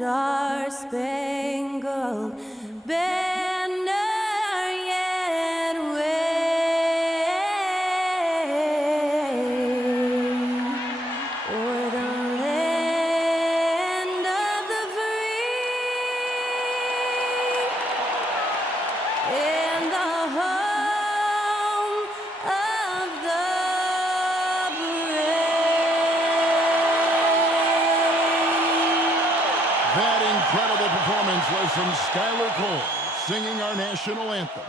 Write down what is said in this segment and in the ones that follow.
star-spangled banner yet wave o'er the land of the free and the home of the That incredible performance was from Skylar Cole, singing our national anthem.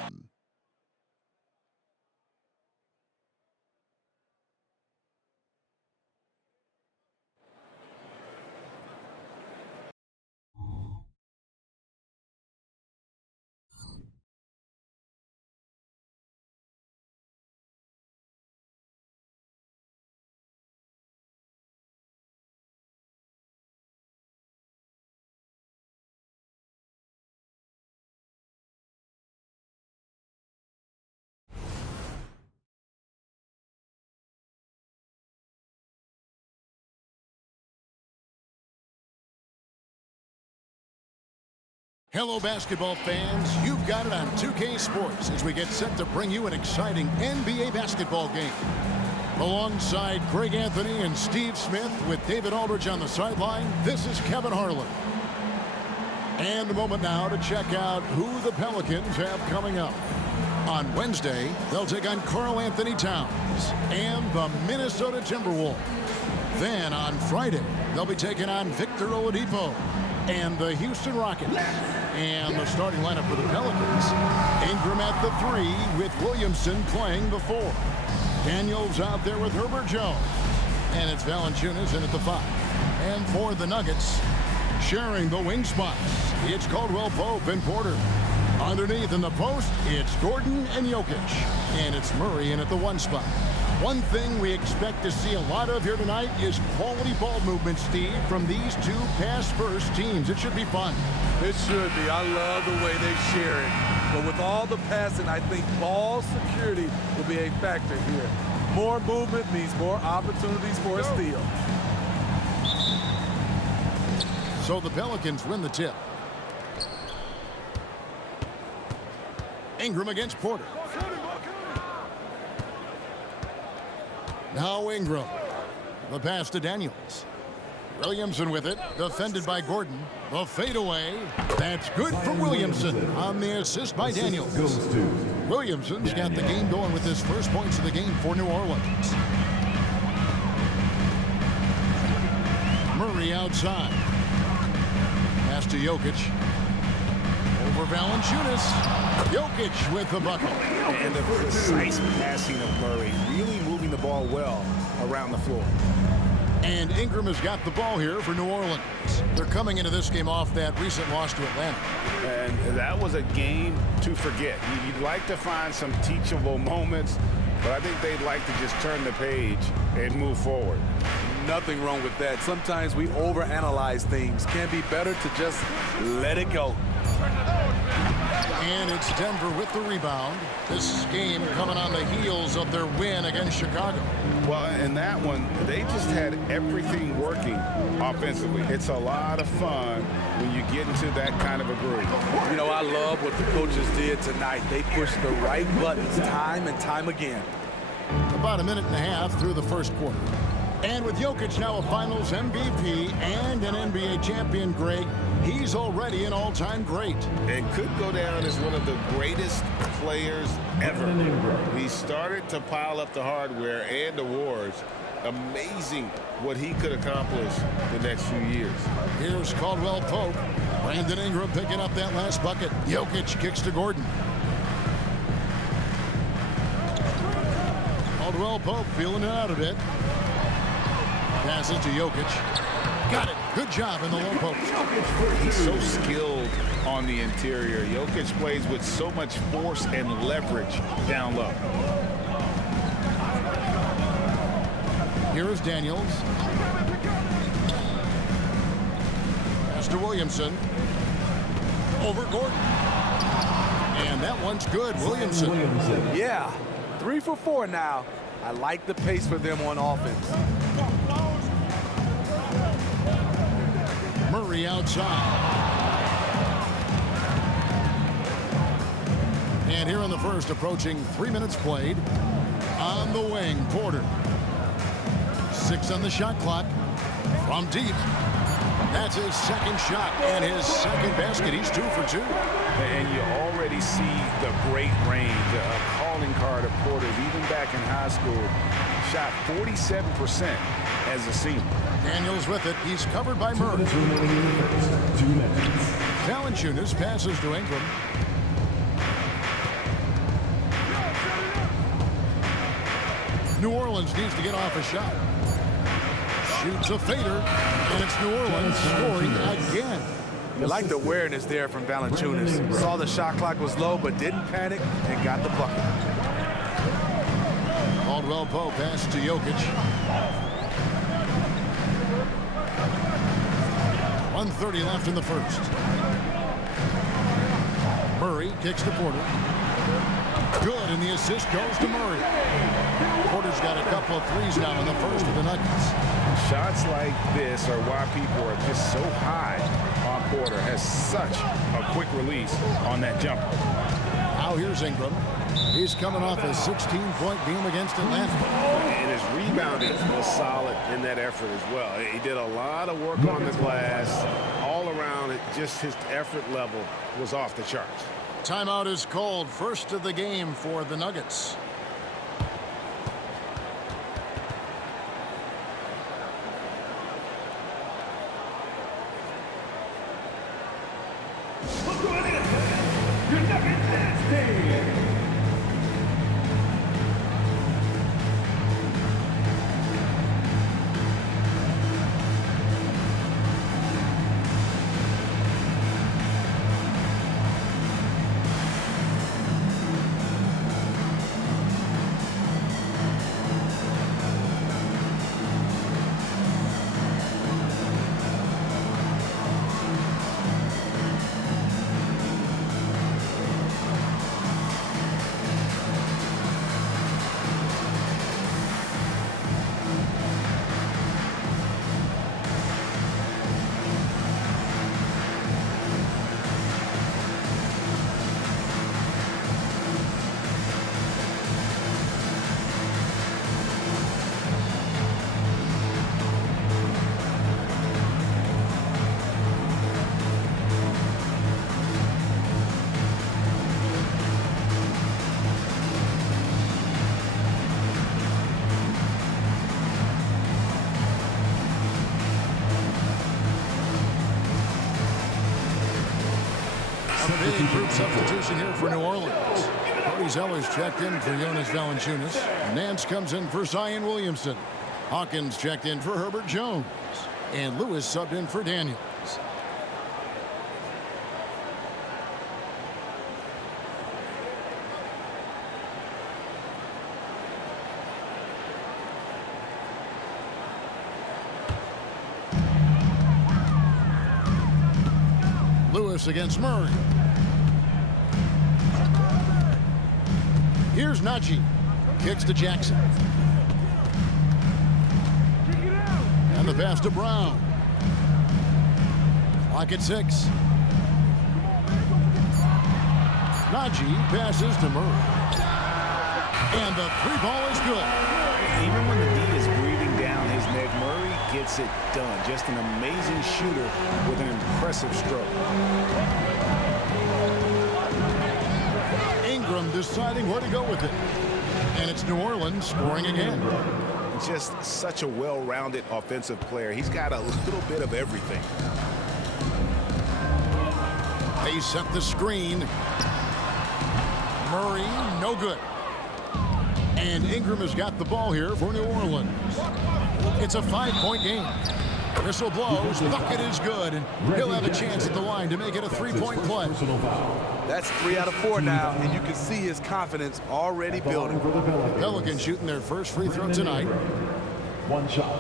Hello, basketball fans. You've got it on 2K Sports as we get set to bring you an exciting NBA basketball game. Alongside Greg Anthony and Steve Smith with David Aldridge on the sideline, this is Kevin Harlan. And a moment now to check out who the Pelicans have coming up. On Wednesday, they'll take on Karl Anthony Towns and the Minnesota Timberwolves. Then on Friday, they'll be taking on Victor Oladipo and the Houston Rockets. And the starting lineup for the Pelicans: Ingram at the 3 with Williamson playing the 4. Daniels out there with Herbert Jones. And it's Valanciunas in at the 5. And for the Nuggets, sharing the wing spots, it's Caldwell Pope and Porter. Underneath in the post, it's Gordon and Jokic. And it's Murray in at the 1 spot. One thing we expect to see a lot of here tonight is quality ball movement, Steve, from these two pass-first teams. It should be fun. It should be. I love the way they share it. But with all the passing, I think ball security will be a factor here. More movement means more opportunities for a steal. So the Pelicans win the tip. Ingram against Porter. Now Ingram. The pass to Daniels. Williamson with it, defended by Gordon. The fadeaway. That's good for Williamson on the assist by Daniels. Williamson's got the game going with his first points of the game for New Orleans. Murray outside. Pass to Jokic. Over Valanciunas. Jokic with the bucket. And the precise passing of Murray, really moving the ball well around the floor. And Ingram has got the ball here for New Orleans. They're coming into this game off that recent loss to Atlanta. And that was a game to forget. You'd like to find some teachable moments, but I think they'd like to just turn the page and move forward. Nothing wrong with that. Sometimes we overanalyze things. Can be better to just let it go. And it's Denver with the rebound. This game coming on the heels of their win against Chicago. Well, in that one, they just had everything working offensively. It's a lot of fun when you get into that kind of a groove. You know, I love what the coaches did tonight. They pushed the right buttons time and time again. About a minute and a half through the first quarter. And with Jokic now a Finals MVP and an NBA champion, Greg, he's already an all-time great. And could go down as one of the greatest players ever. He started to pile up the hardware and awards. Amazing what he could accomplish the next few years. Here's Caldwell Pope. Brandon Ingram picking up that last bucket. Jokic kicks to Gordon. Caldwell Pope feeling it out a bit. Passes to Jokic. Got it. Good job in the low post. He's so skilled on the interior. Jokic plays with so much force and leverage down low. Here is Daniels. Pass to Williamson. Over Gordon. And that one's good. Williamson. Yeah, 3 for 4 now. I like the pace for them on offense. Murray Murray outside. And here in the first, approaching 3 minutes played. On the wing, Porter. 6 on the shot clock. From deep. That's his second shot and his second basket. He's 2 for 2. And you already see the great range, a calling card of Porter's. Even back in high school, shot 47% as a senior. Daniels with it. He's covered by Murray. Valanciunas passes to Ingram. New Orleans needs to get off a shot. Shoots a fader, and it's New Orleans scoring again. You like the awareness there from Valanciunas. Saw the shot clock was low, but didn't panic and got the bucket. Caldwell Pope pass to Jokic. 1:30 left in the first. Murray kicks to Porter. Good, and the assist goes to Murray. Porter's got a couple of threes now in the first of the Nuggets. Shots like this are why people are just so high on Porter. Has such a quick release on that jumper. Now here's Ingram. He's coming off a 16-point game against Atlanta. And his rebounding was solid in that effort as well. He did a lot of work on the glass. All around, just his effort level was off the charts. Timeout is called. First of the game for the Nuggets. Big group substitution here for New Orleans. Cody Zeller's checked in for Jonas Valanciunas. Nance comes in for Zion Williamson. Hawkins checked in for Herbert Jones. And Lewis subbed in for Daniels. Lewis against Murray. Here's Najee. Kicks to Jackson. And the pass to Brown. Clock at 6. Najee passes to Murray. And the 3-ball is good. Even when the D is breathing down his neck, Murray gets it done. Just an amazing shooter with an impressive stroke. Ingram deciding where to go with it. And it's New Orleans scoring again. Just such a well-rounded offensive player. He's got a little bit of everything. They set the screen. Murray, no good. And Ingram has got the ball here for New Orleans. It's a 5-point game. Whistle blows, bucket is good, and he'll have a chance at the line to make it a 3-point play. That's 3 out of 4 now, and you can see his confidence already building. Pelicans shooting their first free throw tonight. One shot.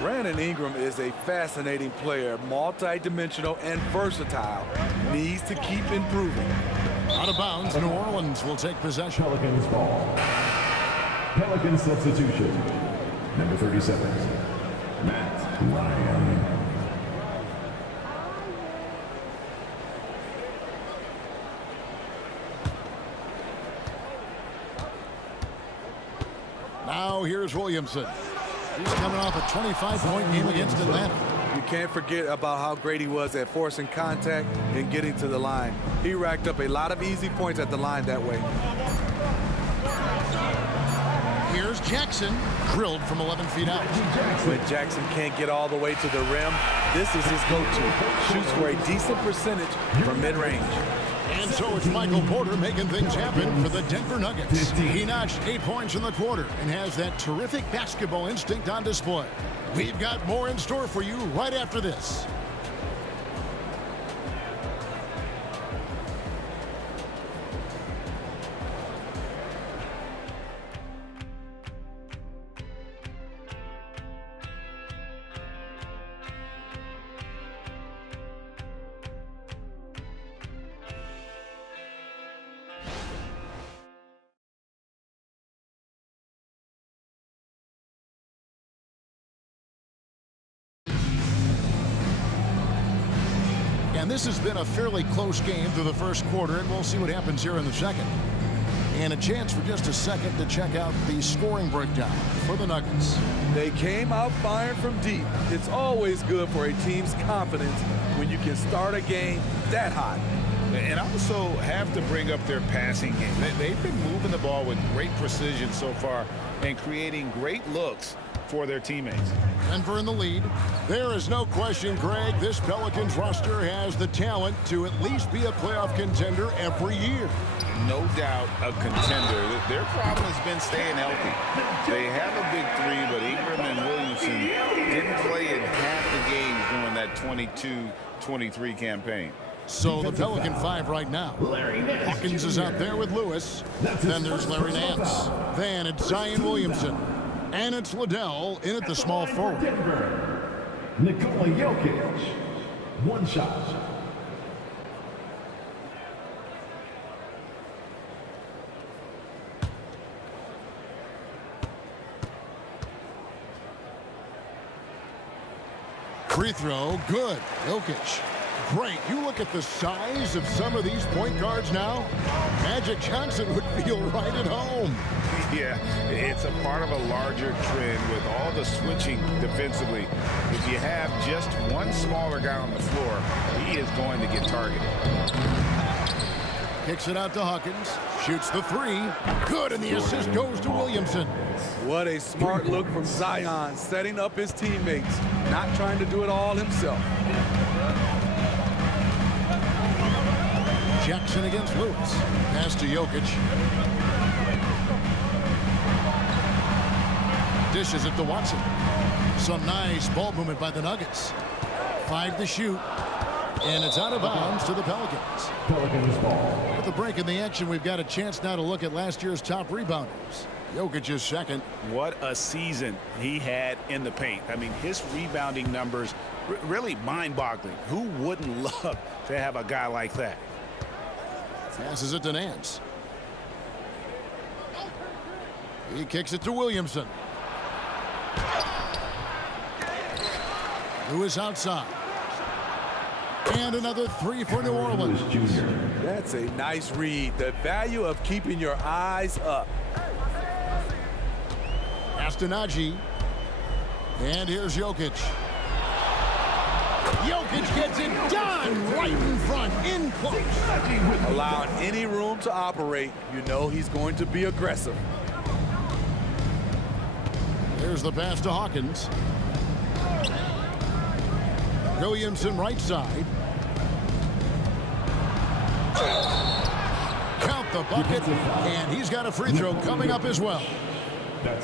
Brandon Ingram is a fascinating player, multi-dimensional and versatile. Needs to keep improving. Out of bounds, New Orleans will take possession. Pelicans ball. Pelicans substitution. Number 37, Matt Ryan. Now here's Williamson. He's coming off a 25-point game against Atlanta. You can't forget about how great he was at forcing contact and getting to the line. He racked up a lot of easy points at the line that way. Here's Jackson, drilled from 11 feet out. When Jackson can't get all the way to the rim, this is his go-to. Shoots for a decent percentage from mid-range. And so it's Michael Porter making things happen for the Denver Nuggets. He notched 8 points in the quarter and has that terrific basketball instinct on display. We've got more in store for you right after this. And this has been a fairly close game through the first quarter, and we'll see what happens here in the second. And a chance for just a second to check out the scoring breakdown for the Nuggets. They came out firing from deep. It's always good for a team's confidence when you can start a game that hot. And I also have to bring up their passing game. They've been moving the ball with great precision so far and creating great looks for their teammates. Denver in the lead. There is no question, Greg, this Pelicans roster has the talent to at least be a playoff contender every year. No doubt a contender. Their problem has been staying healthy. They have a big three, but Ingram and Williamson didn't play in half the games during that 22-23 campaign. So the Pelican 5 right now. Hawkins is out there with Lewis. Then there's Larry Nance. Then it's Zion Williamson. And it's Liddell in at the small forward. Nikola Jokic. One shot. Free throw, good. Jokic. Great. You look at the size of some of these point guards now. Magic Johnson would feel right at home. Yeah, it's a part of a larger trend with all the switching defensively. If you have just one smaller guy on the floor, he is going to get targeted. Kicks it out to Hawkins. Shoots the three. Good, and the assist goes to Williamson. What a smart look from Zion, setting up his teammates, not trying to do it all himself. Jackson against Lewis. Pass to Jokic. Dishes it to Watson. Some nice ball movement by the Nuggets. 5 to shoot. And it's out of bounds to the Pelicans. Pelicans ball. With the break in the action, we've got a chance now to look at last year's top rebounders. Jokic is second. What a season he had in the paint. I mean, his rebounding numbers really mind-boggling. Who wouldn't love to have a guy like that? Passes it to Nance. He kicks it to Williamson. Lewis outside. And another three for New Orleans. That's a nice read. The value of keeping your eyes up. Astonagi. And here's Jokic. Jokic gets it done right in front, in close. Allowing any room to operate, you know he's going to be aggressive. There's the pass to Hawkins. Williamson right side. Count the bucket, and he's got a free throw coming up as well.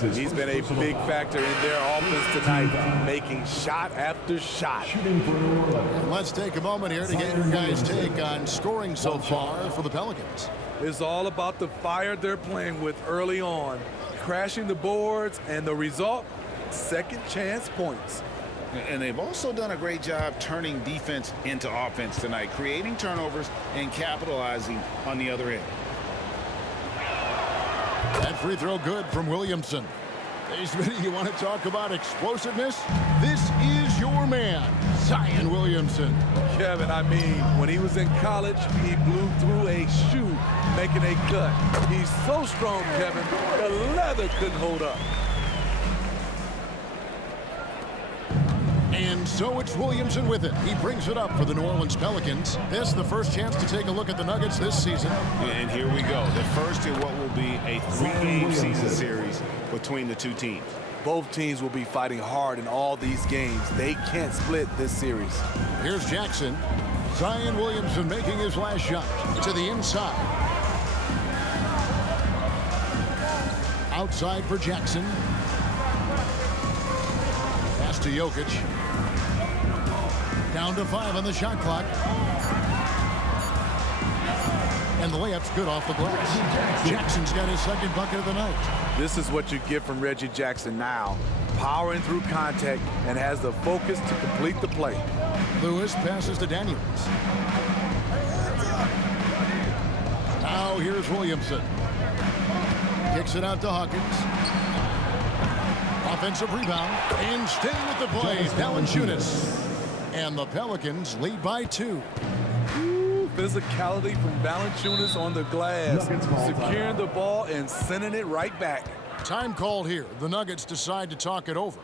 He's been a big factor in their offense tonight, making shot after shot. And let's take a moment here to get your guys' take on scoring so far for the Pelicans. It's all about the fire they're playing with early on, crashing the boards, and the result, second chance points. And they've also done a great job turning defense into offense tonight, creating turnovers and capitalizing on the other end. That free throw good from Williamson. Hey, Smitty, you want to talk about explosiveness? This is your man, Zion Williamson. Kevin, I mean, when he was in college, he blew through a shoe making a cut. He's so strong, Kevin, the leather couldn't hold up. And so it's Williamson with it. He brings it up for the New Orleans Pelicans. This is the first chance to take a look at the Nuggets this season. And here we go. The first in what will be a 3-game season series between the two teams. Both teams will be fighting hard in all these games. They can't split this series. Here's Jackson. Zion Williamson making his last shot to the inside. Outside for Jackson. Pass to Jokic. Down to 5 on the shot clock. And the layup's good off the glass. Jackson's got his second bucket of the night. This is what you get from Reggie Jackson now. Powering through contact and has the focus to complete the play. Lewis passes to Daniels. Now here's Williamson. Kicks it out to Hawkins. Offensive rebound. And staying with the play, Valanciunas. And the Pelicans lead by 2. Physicality from Valanciunas on the glass. Securing the ball and sending it right back. Time called here. The Nuggets decide to talk it over.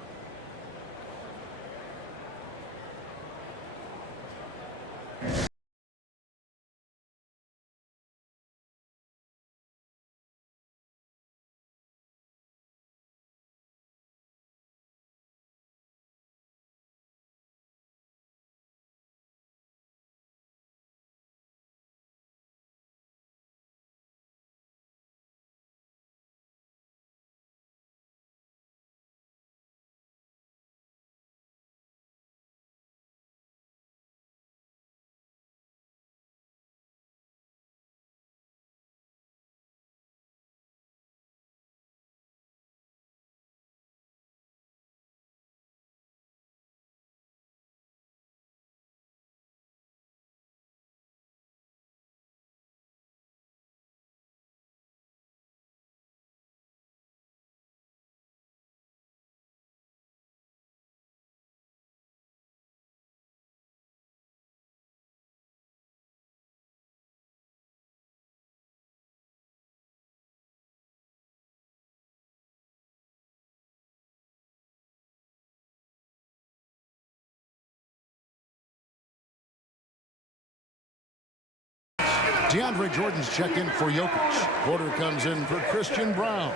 DeAndre Jordan's checked in for Jokic. Porter comes in for Christian Brown.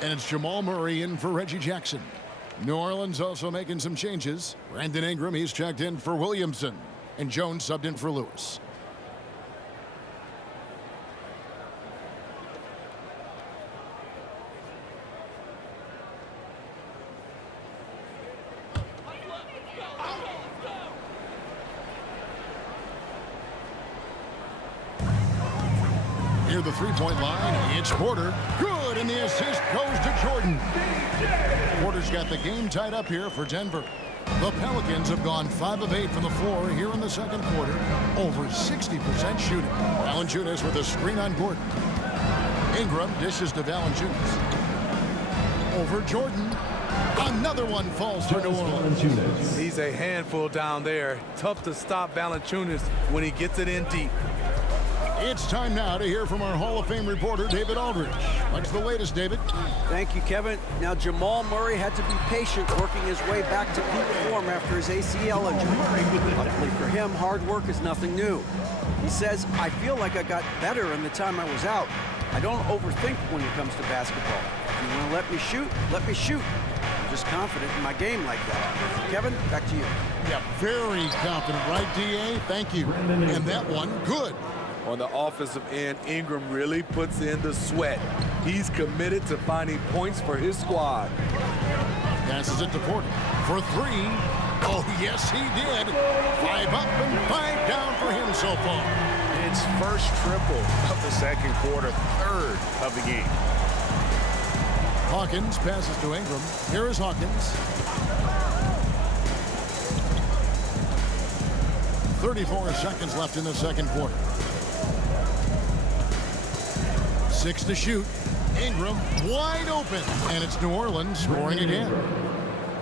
And it's Jamal Murray in for Reggie Jackson. New Orleans also making some changes. Brandon Ingram, he's checked in for Williamson. And Jones subbed in for Lewis. Near the three-point line, it's Porter. Good, and the assist goes to Jordan. Porter's got the game tied up here for Denver. The Pelicans have gone 5 of 8 from the floor here in the second quarter. Over 60% shooting. Valanciunas with a screen on Gordon. Ingram dishes to Valanciunas. Over Jordan. Another one falls for New Orleans. He's a handful down there. Tough to stop Valanciunas when he gets it in deep. It's time now to hear from our Hall of Fame reporter, David Aldridge. What's the latest, David? Thank you, Kevin. Now, Jamal Murray had to be patient working his way back to peak form after his ACL injury. Luckily for him, hard work is nothing new. He says, I feel like I got better in the time I was out. I don't overthink when it comes to basketball. If you want to let me shoot, let me shoot. I'm just confident in my game like that. Kevin, back to you. Yeah, very confident, right, D.A.? Thank you. And that one, good. On the offensive end, Ingram really puts in the sweat. He's committed to finding points for his squad. Passes it to Porter for 3. Oh, yes, he did. 5 up and 5 down for him so far. It's first triple of the second quarter, third of the game. Hawkins passes to Ingram. Here is Hawkins. 34 seconds left in the second quarter. 6 to shoot. Ingram wide open. And it's New Orleans scoring again.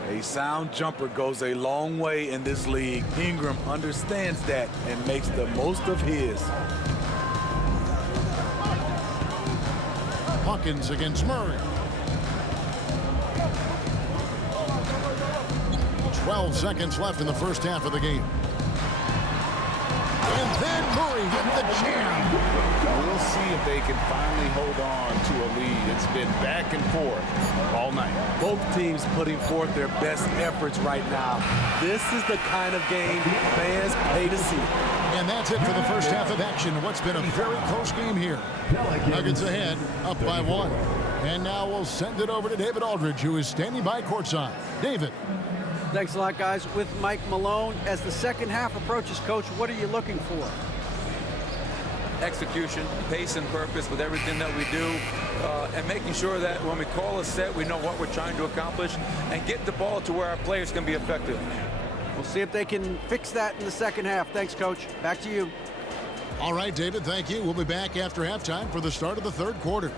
A sound jumper goes a long way in this league. Ingram understands that and makes the most of his. Hawkins against Murray. 12 seconds left in the first half of the game. And then Murray with the jam. We'll see if they can finally hold on to a lead. It's been back and forth all night. Both teams putting forth their best efforts right now. This is the kind of game fans pay to see. And that's it for the first half of action. What's been a very close game here. Nuggets ahead, up by 1. And now we'll send it over to David Aldridge, who is standing by courtside. David. Thanks a lot, guys. With Mike Malone, as the second half approaches, Coach, what are you looking for? Execution, pace and purpose with everything that we do, and making sure that when we call a set, we know what we're trying to accomplish and get the ball to where our players can be effective. We'll see if they can fix that in the second half. Thanks, Coach. Back to you. All right, David, thank you. We'll be back after halftime for the start of the third quarter.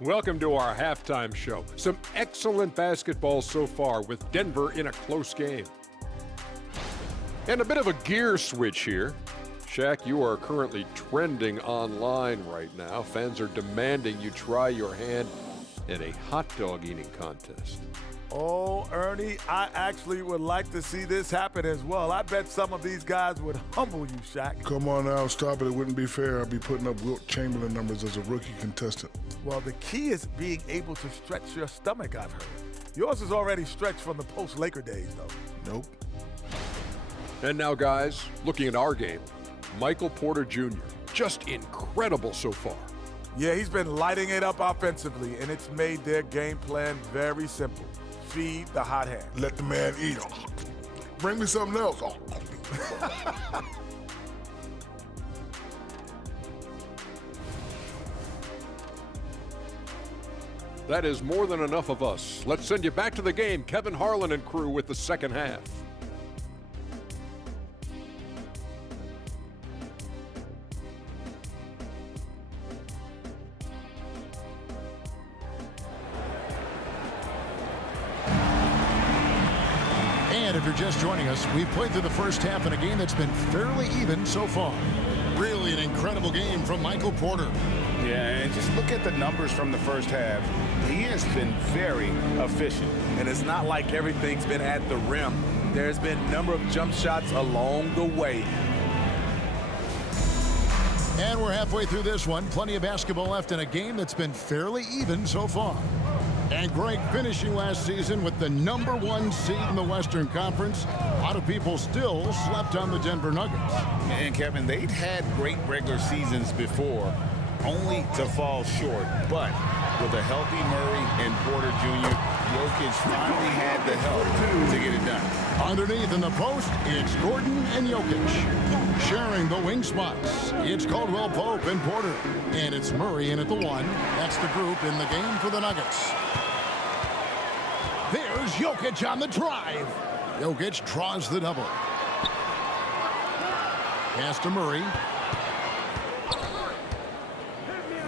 Welcome to our halftime show. Some excellent basketball so far with Denver in a close game. And a bit of a gear switch here. Shaq, you are currently trending online right now. Fans are demanding you try your hand in a hot dog eating contest. Oh, Ernie, I actually would like to see this happen as well. I bet some of these guys would humble you, Shaq. Come on now, stop it. It wouldn't be fair. I'd be putting up Wilt Chamberlain numbers as a rookie contestant. Well, the key is being able to stretch your stomach, I've heard. Yours is already stretched from the post-Laker days, though. Nope. And now, guys, looking at our game, Michael Porter Jr., just incredible so far. Yeah, he's been lighting it up offensively, and it's made their game plan very simple. Feed the hot hand. Let the man eat. Bring me something else. That is more than enough of us. Let's send you back to the game. Kevin Harlan and crew with the second half. And if you're just joining us, we've played through the first half in a game that's been fairly even so far. Really an incredible game from Michael Porter. Yeah, and just look at the numbers from the first half. He has been very efficient. And it's not like everything's been at the rim. There's been a number of jump shots along the way. And we're halfway through this one. Plenty of basketball left in a game that's been fairly even so far. And Greg, finishing last season with the #1 seed in the Western Conference, a lot of people still slept on the Denver Nuggets. And Kevin, they'd had great regular seasons before, only to fall short. But with a healthy Murray and Porter Jr., Jokic finally had the help to get it done. Underneath in the post, it's Gordon and Jokic. Sharing the wing spots, it's Caldwell Pope and Porter. And it's Murray in at the 1. That's the group in the game for the Nuggets. There's Jokic on the drive. Jokic draws the double. Pass to Murray.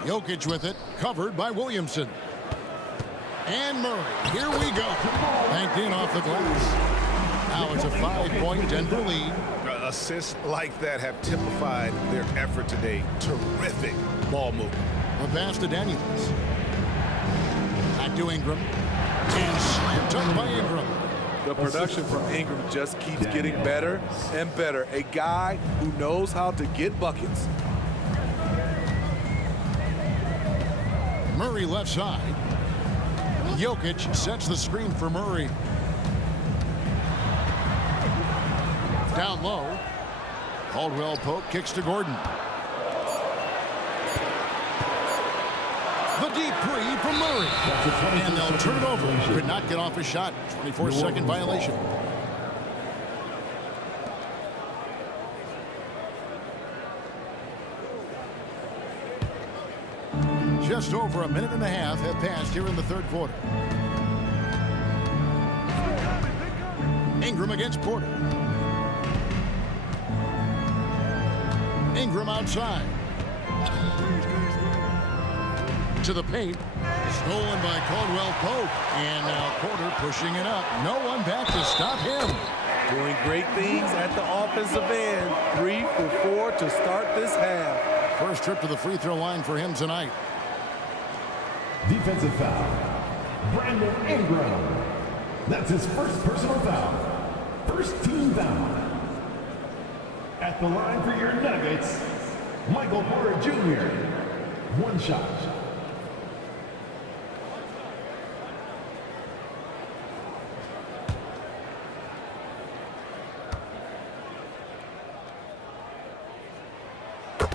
Jokic with it, covered by Williamson. And Murray, here we go. Banked in off the glass. Now it's a 5-point Denver lead. Assists like that have typified their effort today. Terrific ball movement. A pass to Daniels. Back to Ingram. And slam dunk by Ingram. The production from Ingram just keeps getting better and better. A guy who knows how to get buckets. Murray left side. Jokic sets the screen for Murray. Down low. Caldwell Pope kicks to Gordon. The deep three from Murray. And they'll turn it over. Could not get off a shot. 24-second violation. Just over a minute and a half have passed here in the third quarter. Ingram against Porter. Ingram outside. To the paint. Stolen by Caldwell Pope. And now Porter pushing it up. No one back to stop him. Doing great things at the offensive end. 3 for 4 to start this half. First trip to the free throw line for him tonight. Defensive foul. Brandon Ingram. That's his first personal foul. First team foul. At the line for your Nuggets, Michael Porter Jr. One shot.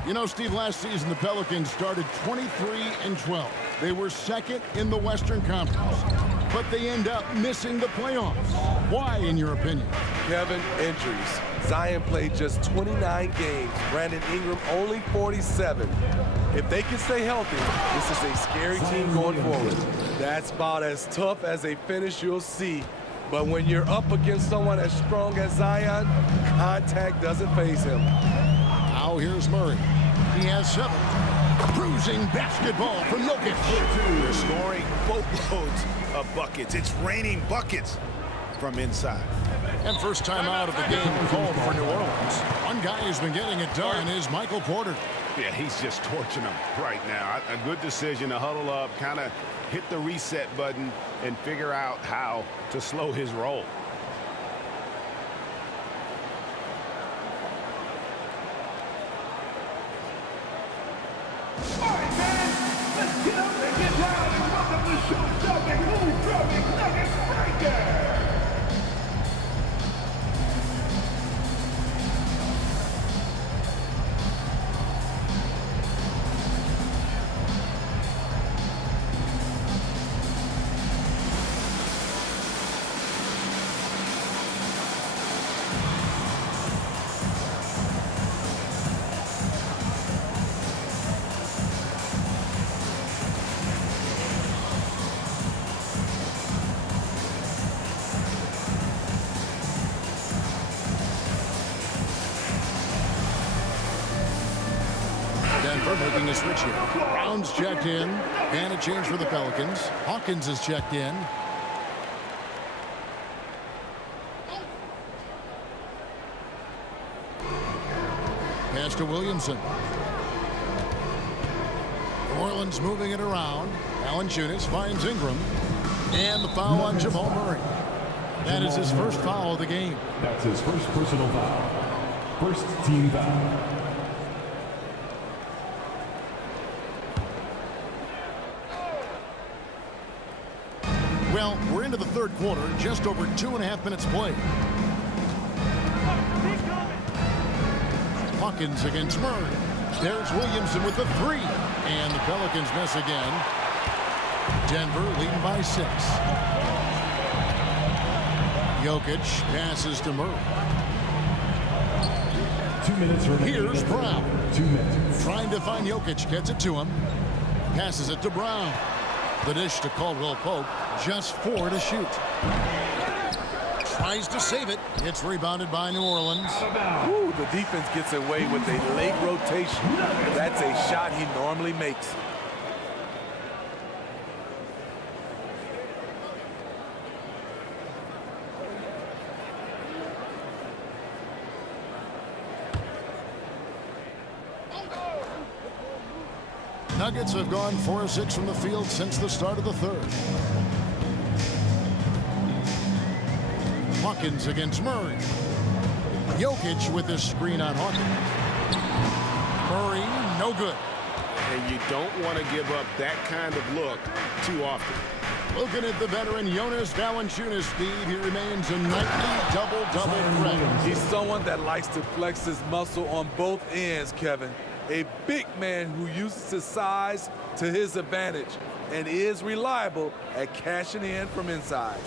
You know, Steve, last season the Pelicans started 23-12. They were second in the Western Conference, but they end up missing the playoffs. Why, in your opinion? Kevin, injuries. Zion played just 29 games. Brandon Ingram only 47. If they can stay healthy, this is a scary team going forward. That's about as tough as a finish you'll see. But when you're up against someone as strong as Zion, contact doesn't faze him. Now here's Murray. He has 7. Cruising basketball from Jokic. They're scoring boatloads of buckets. It's raining buckets from inside. And first time out of the game called for New Orleans. One guy who's been getting it done is Michael Porter. Yeah, he's just torching them right now. A good decision to huddle up, kind of hit the reset button, and figure out how to slow his roll. All right, man, let's get up and get loud and welcome the show-stopping, move-dropping Nuggets breaker. Denver making a switch here. Brown's checked in. And a change for the Pelicans. Hawkins is checked in. Pass to Williamson. New Orleans moving it around. Valanciunas finds Ingram. And the foul on Jamal Murray. That is his first foul of the game. That's his first personal foul. First team foul. Well, we're into the third quarter, just over 2.5 minutes played. Hawkins against Murray. There's Williamson with the 3. And the Pelicans miss again. Denver leading by 6. Jokic passes to Murray. 2 minutes remaining. Here's Brown. 2 minutes. Trying to find Jokic, gets it to him. Passes it to Brown. The dish to Caldwell Pope. Just 4 to shoot. Tries to save it. It's rebounded by New Orleans. Ooh, the defense gets away with a late rotation. That's a shot he normally makes. Nuggets have gone 4 of 6 from the field since the start of the third. Hawkins against Murray. Jokic with this screen on Hawkins. Murray, no good. And you don't want to give up that kind of look too often. Looking at the veteran Jonas Valanciunas, Steve, he remains a nightly double-double threat. He's someone that likes to flex his muscle on both ends, Kevin. A big man who uses his size to his advantage and is reliable at cashing in from inside.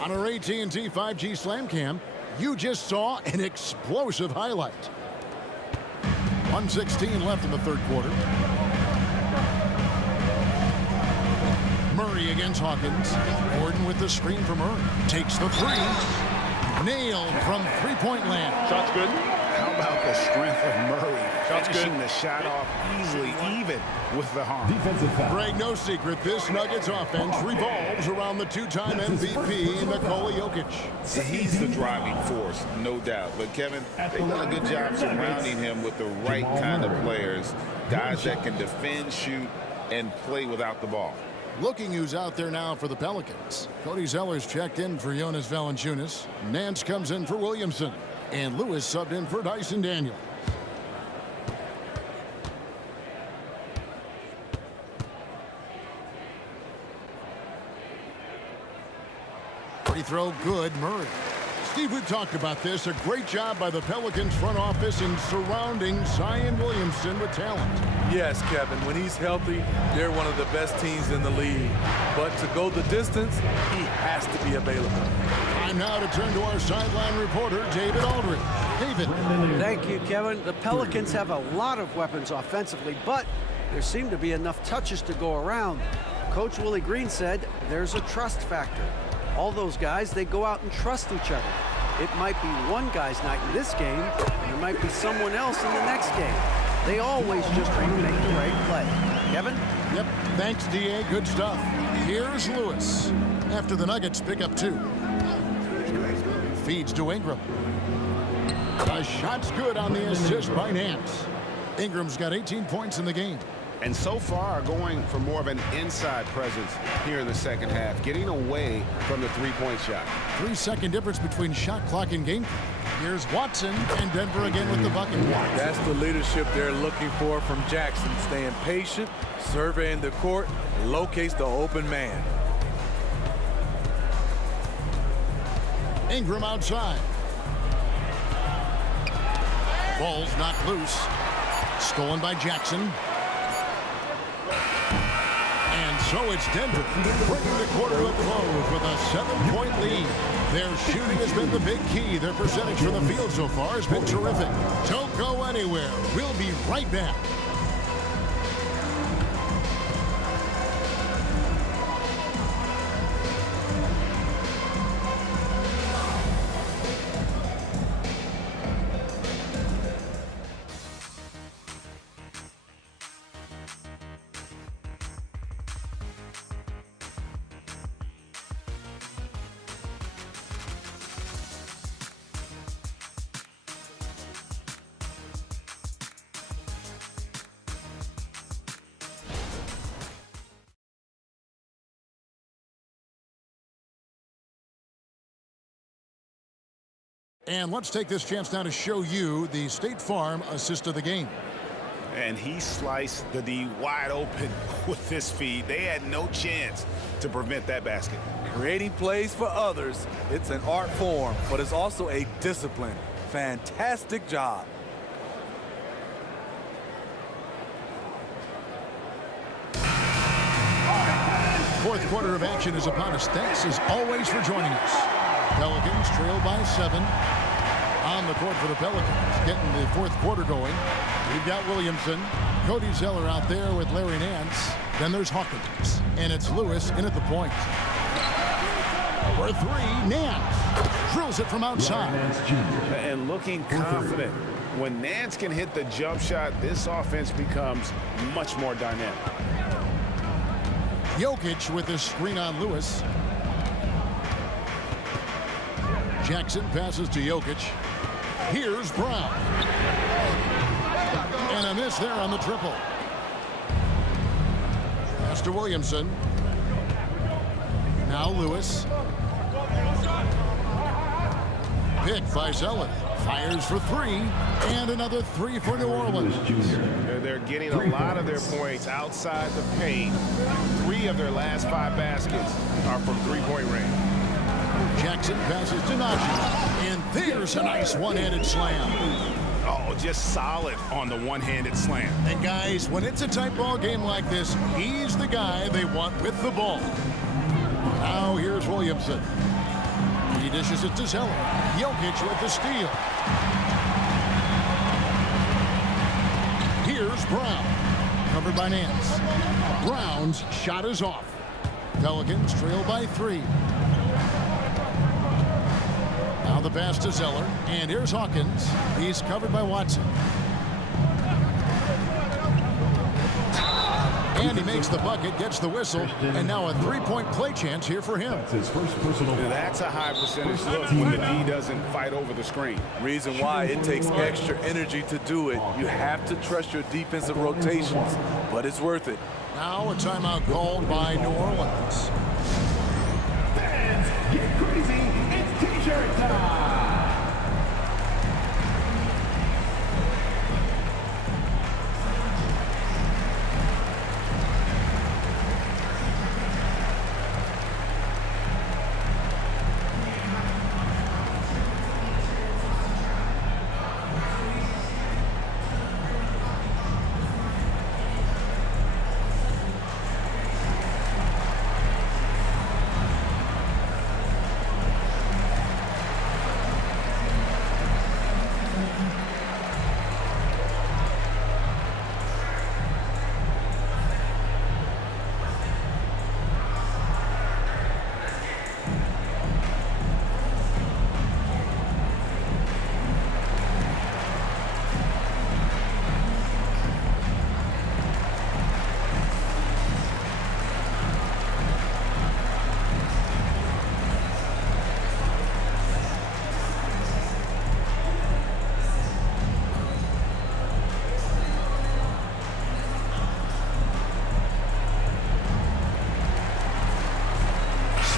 On our AT&T 5G Slam Cam, you just saw an explosive highlight. 1:16 left in the third quarter. Murray against Hawkins. Gordon with the screen from Murray. Takes the three. Nailed from three-point land. Shot's good. How about the strength of Murray? Finishing the shot off easily, even with the harm. Defensive foul. Greg, no secret, this Nuggets offense revolves around the two-time MVP, Nikola Jokic. He's the driving force, no doubt. But, Kevin, they've done a good job surrounding him with the right kind of players, guys that can defend, shoot, and play without the ball. Looking who's out there now for the Pelicans. Cody Zeller's checked in for Jonas Valanciunas. Nance comes in for Williamson. And Lewis subbed in for Dyson Daniel. Free throw good, Murray. Steve, we've talked about this. A great job by the Pelicans front office in surrounding Zion Williamson with talent. Yes, Kevin, when he's healthy, they're one of the best teams in the league. But to go the distance, he has to be available. Time now to turn to our sideline reporter, David Aldridge. David. Thank you, Kevin. The Pelicans have a lot of weapons offensively, but there seem to be enough touches to go around. Coach Willie Green said there's a trust factor. All those guys, they go out and trust each other. It might be one guy's night in this game, and there might be someone else in the next game. They always just make the right play. Kevin? Yep, thanks, D.A. Good stuff. Here's Lewis after the Nuggets pick up two. Feeds to Ingram. The shot's good on the assist by Nance. Ingram's got 18 points in the game. And so far going for more of an inside presence here in the second half, getting away from the three-point shot. 3-second difference between shot clock and game clock. Here's Watson, and Denver again with the bucket. That's the leadership they're looking for from Jackson. Staying patient, surveying the court, locates the open man. Ingram outside. Ball's knocked loose. Stolen by Jackson. And so it's Denver bringing the quarter to a close with a 7-point lead. Their shooting has been the big key. Their percentage from the field so far has been terrific. Don't go anywhere. We'll be right back. And let's take this chance now to show you the State Farm assist of the game. And he sliced the D wide open with his feet. They had no chance to prevent that basket. Creating plays for others, it's an art form, but it's also a discipline. Fantastic job. Fourth quarter of action is upon us. Thanks as always for joining us. Pelicans trail by 7. On the court for the Pelicans, getting the fourth quarter going. We've got Williamson, Cody Zeller out there with Larry Nance. Then there's Hawkins, and it's Lewis in at the point. For three, Nance drills it from outside. And looking confident. When Nance can hit the jump shot, this offense becomes much more dynamic. Jokic with the screen on Lewis. Jackson passes to Jokic. Here's Brown. And a miss there on the triple. Pass to Williamson. Now Lewis. Picked by Zeller. Fires for three. And another three for New Orleans. They're getting a lot of their points outside the paint. 3 of their last 5 baskets are from three-point range. Jackson passes to Najee. And there's a nice one-handed slam. Oh, just solid on the one-handed slam. And guys, when it's a tight ball game like this, he's the guy they want with the ball. Now here's Williamson. He dishes it to Zeller. Jokic with the steal. Here's Brown. Covered by Nance. Brown's shot is off. Pelicans trail by 3. Now the pass to Zeller. And here's Hawkins. He's covered by Watson. And he makes the bucket, gets the whistle, and now a 3-point play chance here for him. That's his first personal foul. That's a high percentage look when the D doesn't fight over the screen. Reason why it takes extra energy to do it. You have to trust your defensive rotations, but it's worth it. Now a timeout called by New Orleans. Fans, get crazy. It's T-shirt time.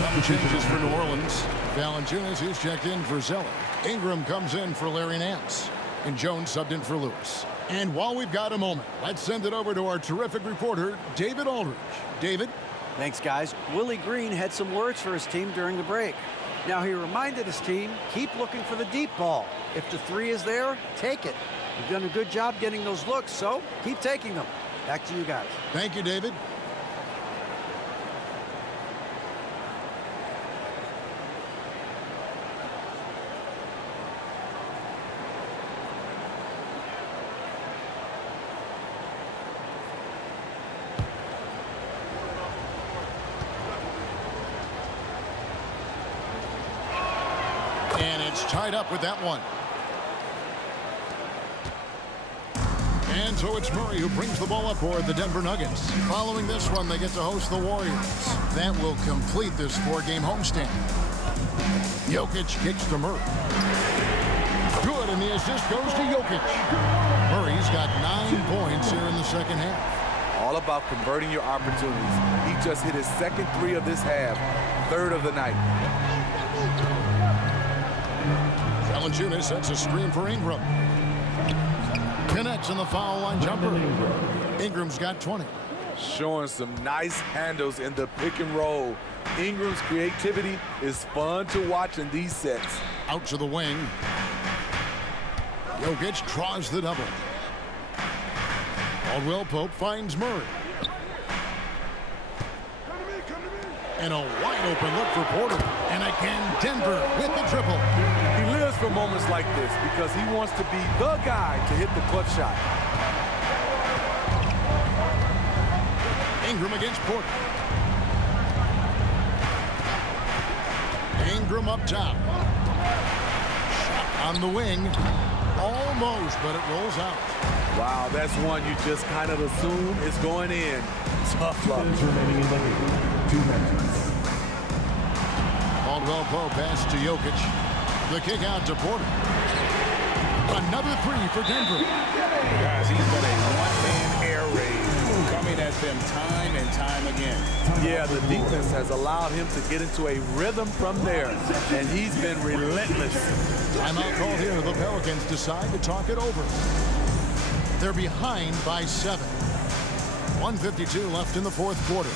Some changes for New Orleans. Valanciunas is checked in for Zeller. Ingram comes in for Larry Nance. And Jones subbed in for Lewis. And while we've got a moment, let's send it over to our terrific reporter, David Aldridge. David? Thanks, guys. Willie Green had some words for his team during the break. Now, he reminded his team, keep looking for the deep ball. If the 3 is there, take it. You've done a good job getting those looks, so keep taking them. Back to you guys. Thank you, David. And it's tied up with that one. And so it's Murray who brings the ball up for the Denver Nuggets. Following this one, they get to host the Warriors. That will complete this 4-game homestand. Jokic kicks to Murray. Good, and the assist goes to Jokic. Murray's got 9 points here in the second half. All about converting your opportunities. He just hit his second 3 of this half, 3rd of the night. Valanciunas sets a screen for Ingram. Connects in the foul line jumper. Ingram's got 20. Showing some nice handles in the pick and roll. Ingram's creativity is fun to watch in these sets. Out to the wing. Jokic draws the double. Caldwell Pope finds Murray. And a wide open look for Porter. And again, Denver with the triple. He lives for moments like this because he wants to be the guy to hit the clutch shot. Ingram against Porter. Ingram up top. Shot on the wing. Almost, but it rolls out. Wow, that's one you just kind of assume is going in. Tough luck. Remaining in the lead. 2 minutes. Caldwell Pope pass to Jokic. The kick out to Porter. Another 3 for Denver. Guys, he's got a one-man air raid coming at them time and time again. Yeah, the defense has allowed him to get into a rhythm from there, and he's been relentless. Timeout called here. The Pelicans decide to talk it over. They're behind by 7. 1:52 left in the 4th quarter.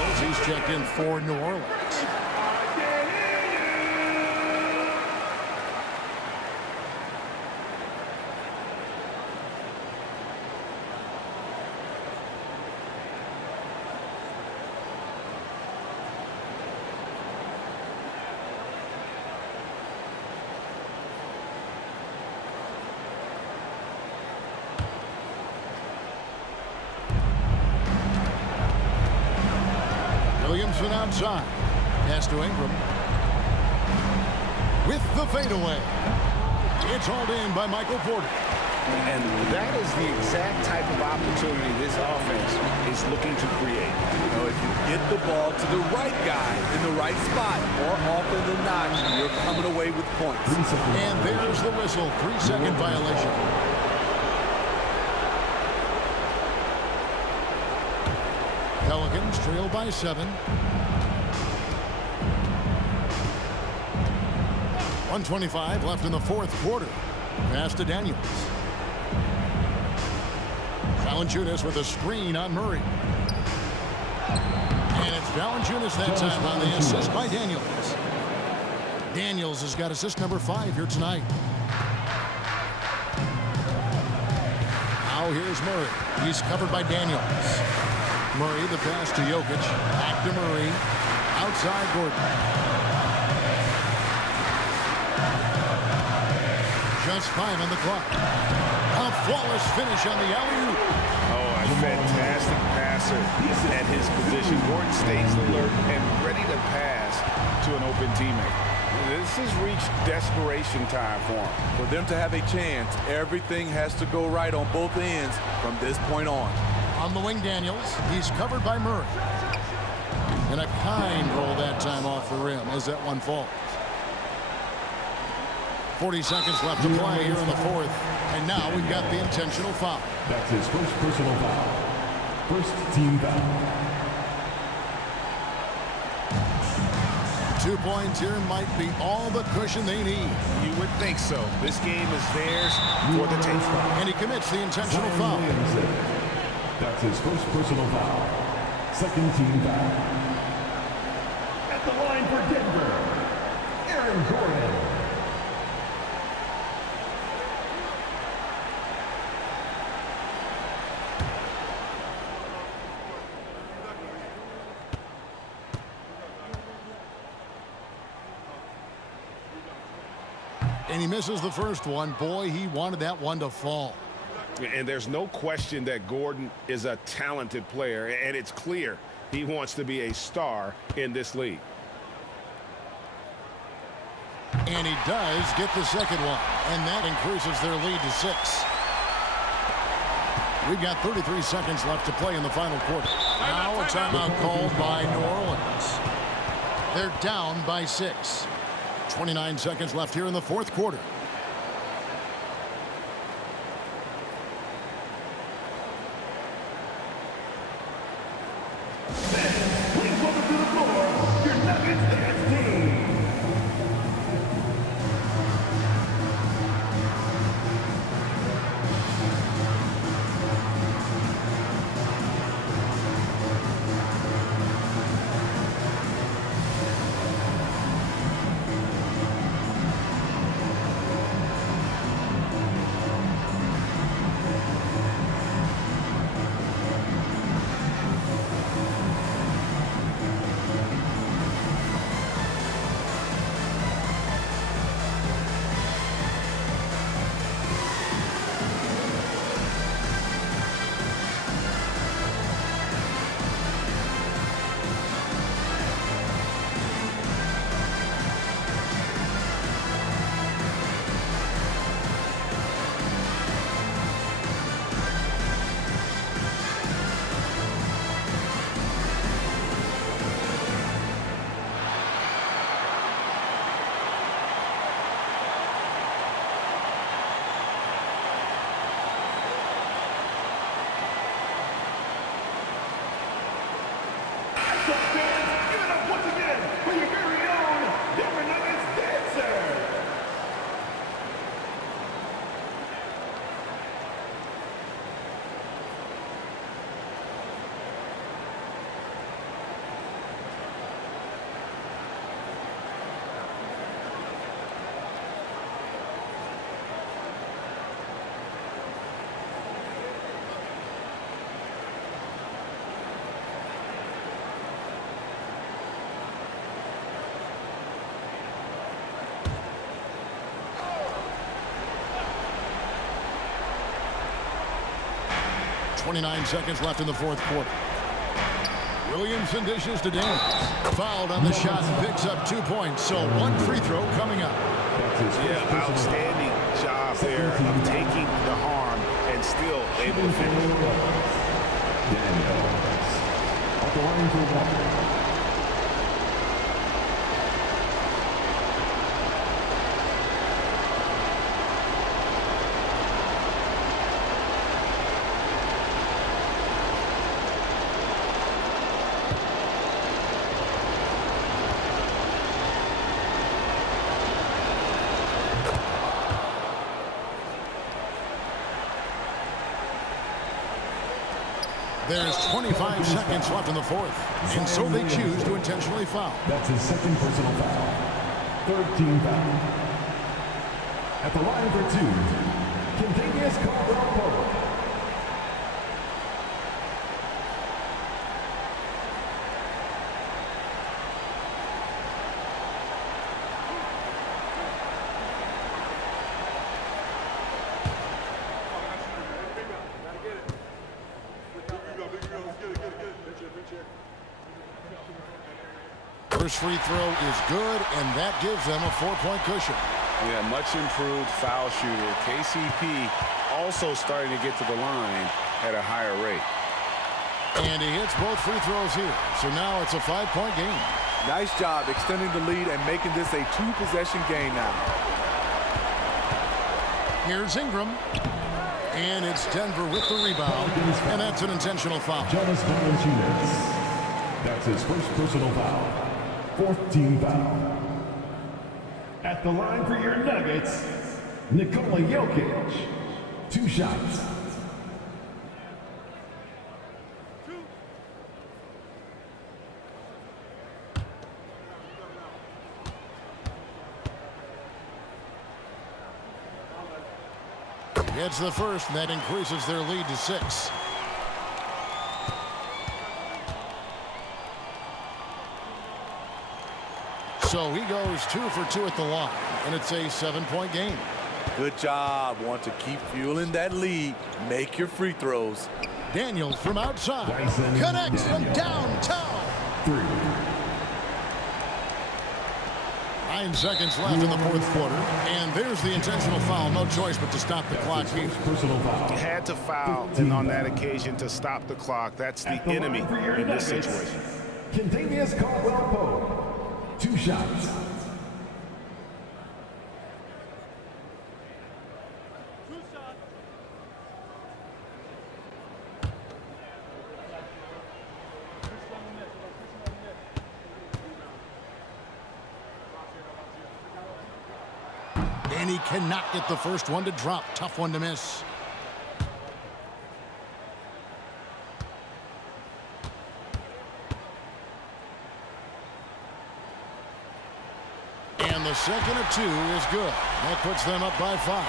Daniels. He's checked in for New Orleans. Williamson outside. Pass to Ingram. With the fadeaway. It's hauled in by Michael Porter. And that is the exact type of opportunity this offense is looking to create. You know, if you get the ball to the right guy in the right spot, more often than not, you're coming away with points. And there's the whistle. 3-second violation. Pelicans trail by 7. 1:25 left in the fourth quarter. Pass to Daniels. Valanciunas with a screen on Murray. And it's Valanciunas that time on the assist by Daniels. Daniels has got assist number 5 here tonight. Now here's Murray. He's covered by Daniels. Murray, the pass to Jokic. Back to Murray. Outside Gordon. Just 5 on the clock. A flawless finish on the alley-oop. Oh, a fantastic passer at his position. Gordon stays alert and ready to pass to an open teammate. This has reached desperation time for him. For them to have a chance, everything has to go right on both ends from this point on. On the wing, Daniels. He's covered by Murray. And a kind roll that time off the rim as that one falls. 40 seconds left to play here in the fourth. And now we've got the intentional foul. That's his first personal foul. First team foul. 2 points here might be all the cushion they need. You would think so. This game is theirs for the taking. And he commits the intentional foul. That's his first personal foul. Second team foul. At the line for Denver, Aaron Gordon. And he misses the first one. Boy, he wanted that one to fall. And there's no question that Gordon is a talented player, and it's clear he wants to be a star in this league. And he does get the second one, and that increases their lead to 6. We've got 33 seconds left to play in the final quarter. Now a timeout called by New Orleans. They're down by 6. 29 seconds left here in the fourth quarter. Please welcome to the floor, your Nuggets dance team. 29 seconds left in the fourth quarter. Williamson dishes to Daniels. Fouled on the shot and picks up 2 points. So one free throw coming up. Yeah, outstanding job there of taking the harm and still able to finish. Daniels. At the line for one. There's 25 seconds left in the fourth, and so they choose to intentionally foul. That's his second personal foul. Third team foul. At the line for two, Contagious Caldwell-Pope. First free throw is good, and that gives them a 4-point cushion. Yeah, much improved foul shooter. KCP also starting to get to the line at a higher rate. And he hits both free throws here. So now it's a 5-point game. Nice job extending the lead and making this a 2-possession game now. Here's Ingram. And it's Denver with the rebound. And that's an intentional foul. Jonas Valanciunas. That's his first personal foul. Fourth team foul. At the line for your Nuggets, Nikola Jokic. 2 shots. Gets the first, and that increases their lead to 6. So he goes 2 for 2 at the line, and it's a 7-point game. Good job. Want to keep fueling that lead. Make your free throws. Daniels from outside. Dyson Connects from Daniels. downtown. 3. 9 seconds left in the fourth quarter. And there's the intentional foul. No choice but to stop the clock here. Personal foul. Had to foul, and on that occasion to stop the clock. That's the enemy in this situation. Contagious Caldwell-Pope. 2 shots. And he cannot get the first one to drop. Tough one to miss. And the second of 2 is good. That puts them up by 5.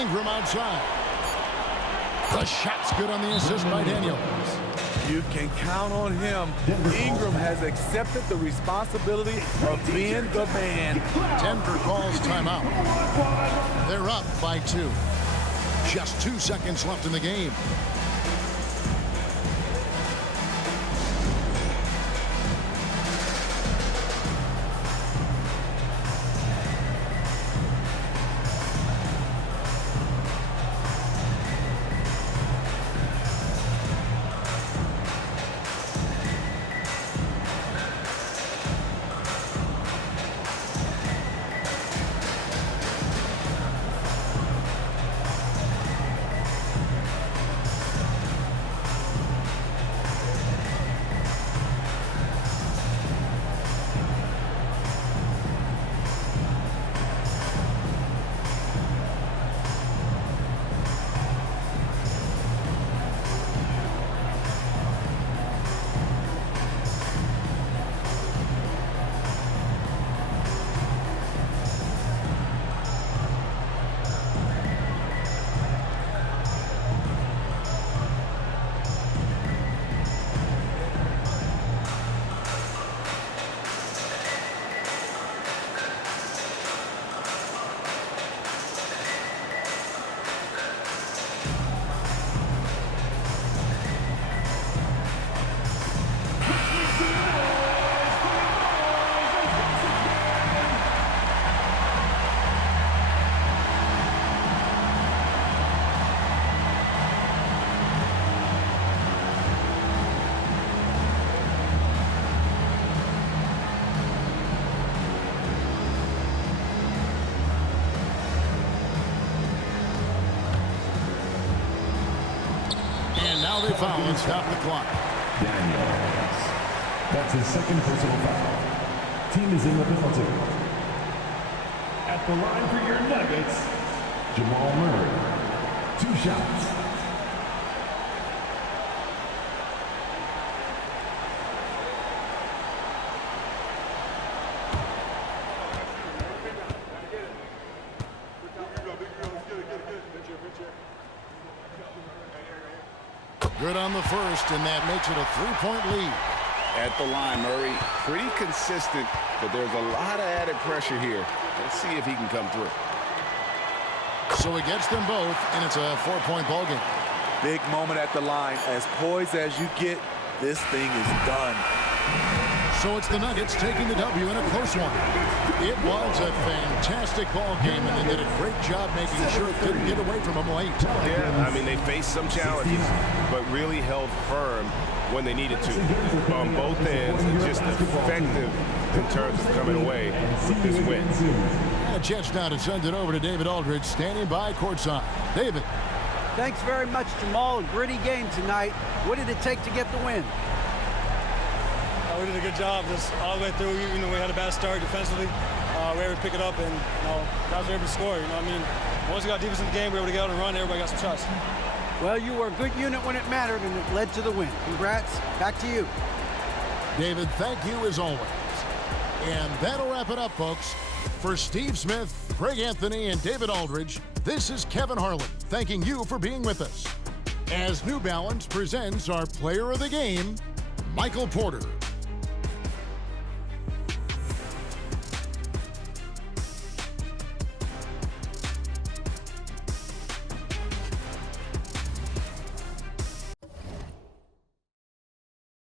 Ingram outside. The shot's good on the assist by Daniels. You can count on him. Ingram has accepted the responsibility of being the man. Denver calls timeout. They're up by 2. Just 2 seconds left in the game. Now they foul and stop the clock. Daniels. That's his second personal foul. Team is in the penalty. At the line for your Nuggets, Jamal Murray. 2 shots. Good on the first, and that makes it a 3-point lead. At the line, Murray, pretty consistent, but there's a lot of added pressure here. Let's see if he can come through. So he gets them both, and it's a 4-point ball game. Big moment at the line. As poised as you get, this thing is done. So it's the Nuggets taking the W in a close one. It was a fantastic ball game, and they did a great job making sure it couldn't get away from them late. Yeah, I mean, they faced some challenges, but really held firm when they needed to on both ends, and just effective in terms of coming away with this win. And a chance now to send it over to David Aldridge, standing by courtside. David. Thanks very much, Jamal. A gritty game tonight. What did it take to get the win? We did a good job just all the way through. Even though we had a bad start defensively, we were able to pick it up, and guys were able to score. I mean, once we got defense in the game, we were able to get out and run. Everybody got some shots. Well, you were a good unit when it mattered, and it led to the win. Congrats. Back to you. David, thank you as always. And that'll wrap it up, folks. For Steve Smith, Greg Anthony, and David Aldridge, this is Kevin Harlan thanking you for being with us. As New Balance presents our player of the game, Michael Porter.